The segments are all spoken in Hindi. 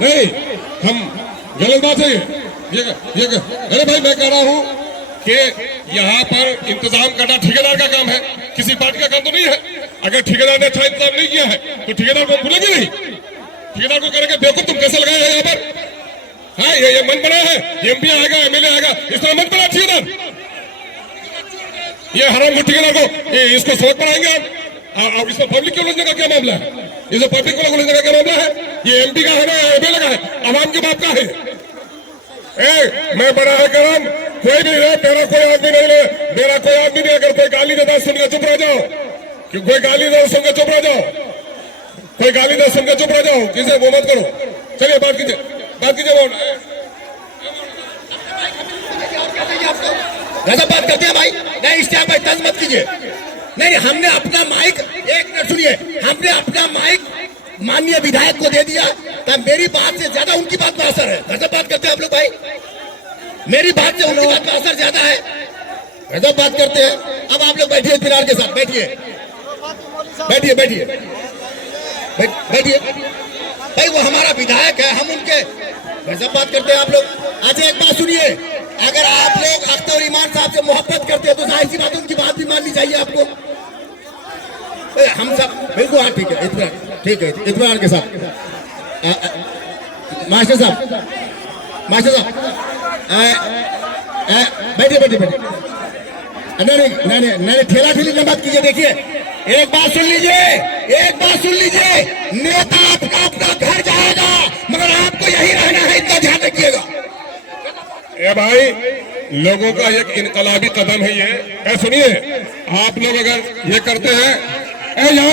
नहीं, हम गलत बात है ये अरे भाई मैं कह रहा हूँ कि यहाँ पर इंतजाम करना ठेकेदार का काम है, किसी पार्टी का काम तो नहीं है। अगर ठेकेदार ने अच्छा इंतजाम नहीं किया है तो ठेकेदार को भूलेंगे नहीं, ठेकेदार को करेंगे बेवकूफ तुम कैसे लगाए हैं यहाँ पर। हाँ ये मन बना है, एमपी आएगा एमएलए आएगा, इस तरह मन बना ठेकेदार, ये हराम ठेकेदार को इसको समझ बनाएंगे आप। इसमें पब्लिक को उलझने का क्या मामला है, इसे पब्लिक को उलझने का क्या मामला है? ये एमपी का है ना एमएलए का है, आवाम के बाप का है। मैं बड़ा है करम, कोई भी है, तेरा कोई आदमी नहीं है, मेरा कोई आदमी नहीं। अगर कोई गाली देता सुन के चुप रह जाओ, कि कोई गाली दे सुन के चुप रह जाओ, कोई गाली दे सुन के चुप रह जाओ, किसे वो मत करो। चलिए बात कीजिए गजब बात करते हैं भाई। नहीं इश्तियाक भाई तंज मत कीजिए। नहीं हमने अपना माइक, एक मिनट सुनिए, हमने अपना माइक माननीय विधायक को दे दिया, तब मेरी बात से ज्यादा उनकी बात पर असर है। गजब बात करते हैं आप लोग भाई, मेरी बात से उनकी बात पर असर ज्यादा है। गजब बात करते हैं। अब आप लोग बैठिए इत्मीनान के साथ, बैठिए बैठिए बैठिए बैठिए भाई, वो हमारा विधायक है, हम उनके। गजब बात करते हैं आप लोग। अच्छा एक बात सुनिए, अगर आप लोग अख्तर ईमान साहब से मोहब्बत करते हैं तो जाहिर सी बात उनकी बात भी माननी चाहिए आपको। हम सब बिल्कुल, हाँ ठीक है, ठीक है, इत्मीनान के साथ। मास्टर साहब बैठिए बैठिए बैठिए। नहीं ठेला ठेली न बात कीजिए। देखिए एक बात सुन लीजिए, नेता आपका अपना घर जाएगा मगर आपको यही रहना है, इतना ध्यान रखिएगा। ए भाई लोगों का एक इनकलाबी कदम है ये। सुनिए आप लोग अगर ये करते हैं, यहाँ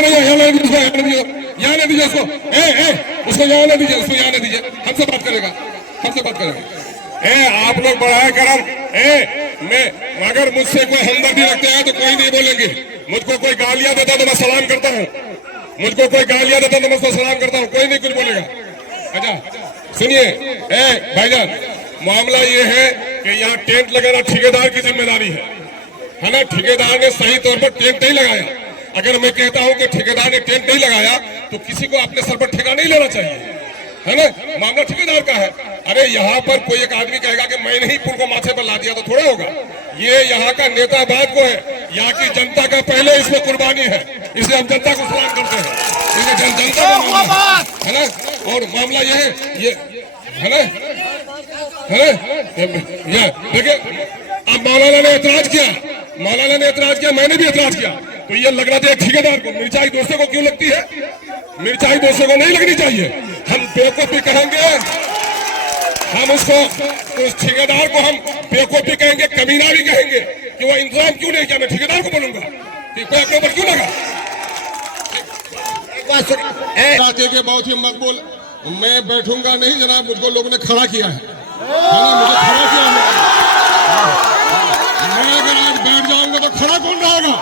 नहीं दीजिए उसको, उसको यहाँ नहीं दीजिए, उसको यहाँ नहीं दीजिए, हमसे बात करेगा। आप लोग बढ़ाए करम। मैं अगर मुझसे कोई हमदर्दी रखते हैं तो कोई नहीं बोलेंगे। मुझको कोई गालियां देता तो मैं सलाम करता हूँ, कोई नहीं कुछ बोलेगा। अच्छा सुनिए भाईजान, मामला ये है कि यहाँ टेंट लगाना ठेकेदार की जिम्मेदारी है ना। ठेकेदार ने सही तौर पर टेंट नहीं लगाया। अगर मैं कहता हूं कि ठेकेदार ने टेंट नहीं लगाया तो किसी को अपने सर पर ठेका नहीं लेना चाहिए, है ना। मामला ठेकेदार का है। अरे यहाँ पर कोई एक आदमी कहेगा कि मैंने ही पुल को माथे पर ला दिया तो थोड़ा होगा। ये यहाँ का नेता बाद को है, यहाँ की जनता का पहले इसमें कुर्बानी है, इसलिए हम जनता को सलाम करते हैं। जनता का मामला है ना, और मामला ये है ना, देखिए अब मौलाना ने एतराज किया, मैंने भी एतराज किया, तो ये लग रहा था ठेकेदार को। मिर्चाई दोस्तों को क्यों लगती है? मिर्चाई दोस्तों को नहीं लगनी चाहिए। हम बेवकूफी कहेंगे, हम उसको, उस ठेकेदार को हम बेवकूफी कहेंगे, कमीना भी कहेंगे कि वो इंतजाम क्यों नहीं किया। मैं ठेकेदार को बोलूंगा कि कोई अपने ऊपर क्यों लगा। के बहुत ही मकबूल, मैं बैठूंगा नहीं जनाब, मुझको लोगों ने खड़ा किया है, मुझे खड़ा किया है। मैं अगर आज बैठ जाऊंगा तो खड़ा कौन रहेगा?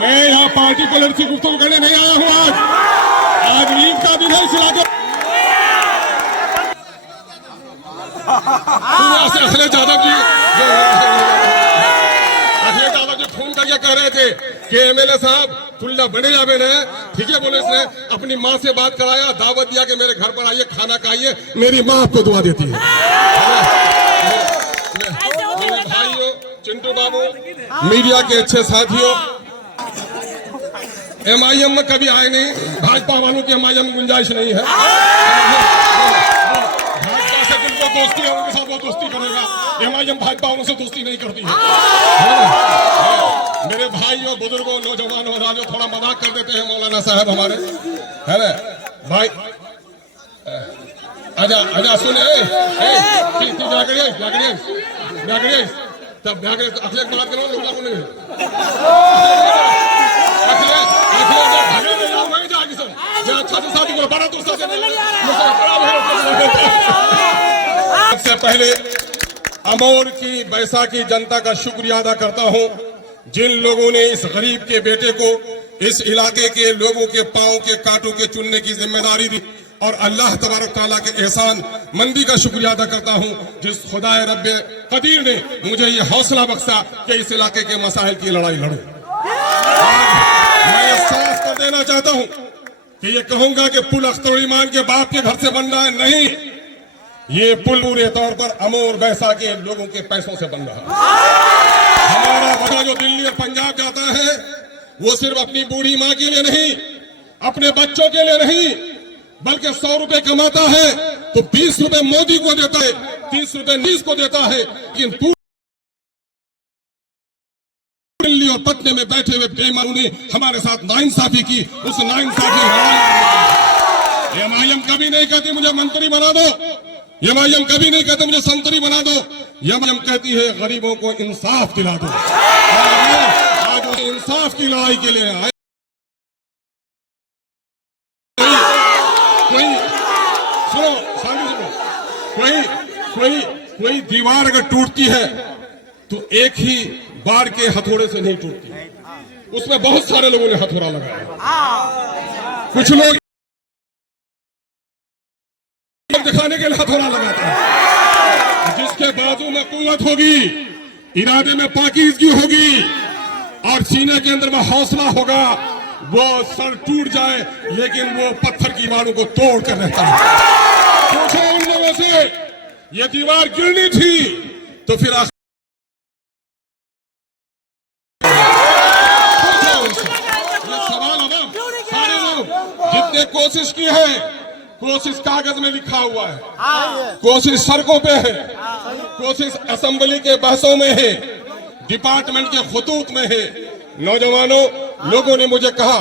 मैं यहाँ पार्टी को लड़की गुफ्तगू करने नहीं आया हूँ। आज ईद का दिन है, इस इलाके अखिलेश यादव जी फोन करके कह रहे थे कि एमएलए साहब खुल्ला बने जावे ने, ठीक है। पुलिस ने अपनी माँ से बात कराया, दावत दिया कि मेरे घर पर आइए, खाना खाइए, मेरी माँ आपको दुआ देती है। मेरे भाइयों, चिंटू बाबू, मीडिया के अच्छे साथियों, एमआईएम में कभी आए नहीं, भाजपा वालों की एमआईएम में गुंजाइश नहीं है। भाजपा से जिनको दोस्ती है उनके साथ वो दोस्ती करेगा, एमआईएम भाजपा उनसे दोस्ती नहीं करती है। मेरे भाइयों, बुजुर्गों, नौजवानों, राजो थोड़ा मजाक कर देते हैं मौलाना साहब हमारे, है ना भाई। आजा सुने, तब अखिलेश बात करो, लोग को नहीं सबसे पहले अमोर की बैसाखी जनता का शुक्रिया अदा करता हूं, जिन लोगों ने इस गरीब के बेटे को इस इलाके के लोगों के पांव के कांटों के चुनने की जिम्मेदारी दी, और अल्लाह तबारक ताला के एहसान मंदी का शुक्रिया अदा करता हूं, जिस खुदाए रब्बे कदीर ने मुझे ये हौसला बख्शा कि इस इलाके के मसाइल की लड़ाई लड़ूं। मैं साफ कर दे कहना चाहता हूं कि ये कहूंगा कि पुल अख्तरुल के बाप के घर से बन रहा है, नहीं, ये पुल पूरे तौर पर अमोर वैसा के लोगों के पैसों से बन रहा है। हमारा बच्चा जो दिल्ली और पंजाब जाता है वो सिर्फ अपनी बूढ़ी माँ के लिए नहीं, अपने बच्चों के लिए नहीं, बल्कि 100 रुपए कमाता है तो 20 रुपए मोदी को देता है, 30 रुपए नीस को देता है, लेकिन दिल्ली और पटने में बैठे हुए बेईमानों ने हमारे साथ नाइंसाफी की। उस नाइंसाफी एमआईएम कभी नहीं कहती मुझे मंत्री बना दो, एमआईएम कभी नहीं कहते मुझे संतरी बना दो, एमआईएम कहती है गरीबों को इंसाफ दिला दो। आज उस इंसाफ की लड़ाई के लिए आए। कोई दीवार अगर टूटती है तो एक ही बार के हथौड़े से नहीं टूटती, उसमें बहुत सारे लोगों ने हथौड़ा लगाया। कुछ लोग दिखाने के लिए हथौड़ा लगाते हैं, जिसके बाजू में कुव्वत होगी, इरादे में पाकीज़गी होगी और सीने के अंदर में हौसला होगा, वो सर टूट जाए लेकिन वो पत्थर की दीवारों को तोड़ कर रहता है। पूछो उन लोगों से, ये दीवार गिरनी थी तो फिर सारे लोग जितने कोशिश की है, कोशिश कागज में लिखा हुआ है, कोशिश सड़कों पे है, कोशिश असेंबली के बहसों में है, डिपार्टमेंट के खतूत में है। नौजवानों, लोगों ने मुझे कहा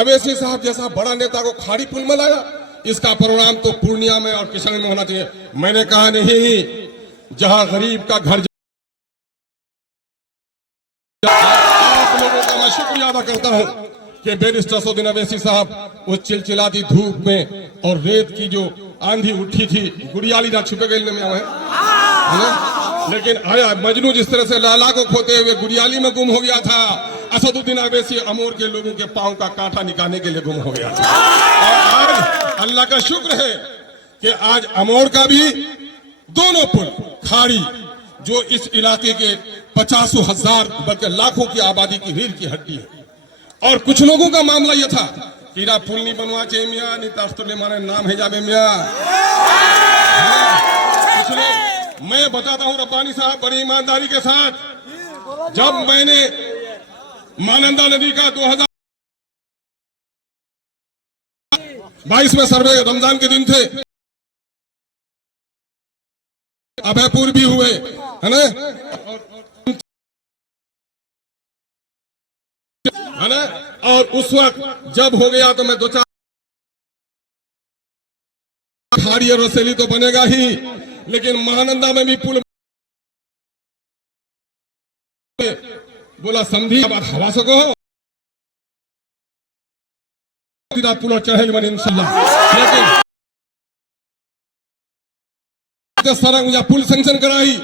अवैसी साहब जैसा बड़ा नेता को खाड़ी पुल में लाया, इसका परिणाम तो पूर्णिया में और किशन में होना चाहिए। मैंने कहा नहीं, जहां गरीब का घर, आप लोगों का मैं शुक्रिया अदा करता हूं कि बैरिस्टर असदुद्दीन अवैसी साहब उस चिलचिलाती धूप में और रेत की जो आंधी उठी थी, गुड़ियाली ना छुपे गए में है ना, लेकिन आया मजनू जिस तरह से लाला को खोते हुए गुड़ियाली में गुम हो गया था, असदुद्दीन अवैसी अमोर के लोगों के पांव का कांटा निकालने के लिए गुम हो गया था। और आज अल्लाह का शुक्र है कि आज अमोर का भी दोनों पुल खाड़ी जो इस इलाके के 50,000 बल्कि लाखों की आबादी की रीढ़ की हड्डी है। और कुछ लोगों का मामला यह था कि रा पुल नहीं बनवा चाहिए मियाँ, नहीं तास्तुले माने नाम है जावे मियाँ। कुछ लोग, मैं बताता हूँ रब्बानी साहब बड़ी ईमानदारी के साथ, जब मैंने मानंदा नदी का 2022 में सर्वे, रमजान के दिन थे, अभयपुर भी हुए है ना, है ना, और उस वक्त जब हो गया तो मैं 2-4 खाड़ी और रसेली तो बनेगा ही, लेकिन महानंदा में भी पुल बोला समझी बात हवा सको पुल चढ़े बने इंशाल्लाह, लेकिन सरंग या पुल सेंक्शन कराई